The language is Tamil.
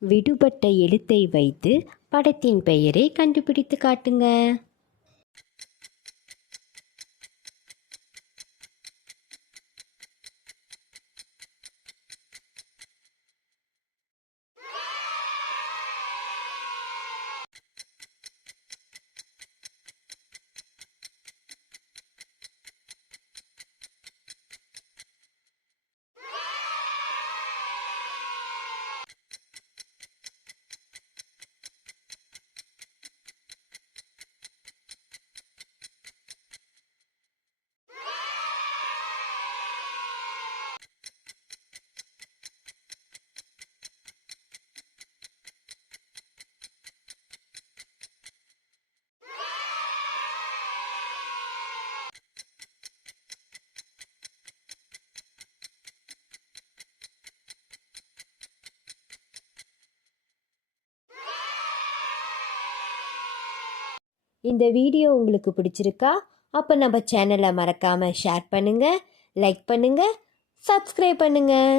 விடுபட்ட எழுத்தை வைத்து படத்தின் பெயரை கண்டுபிடித்து காட்டுங்க. இந்த வீடியோ உங்களுக்கு பிடிச்சிருக்கா அப்போ நம்ம சேனலை மறக்காமல் ஷேர் பண்ணுங்கள் லைக் பண்ணுங்கள் சப்ஸ்கிரைப் பண்ணுங்கள்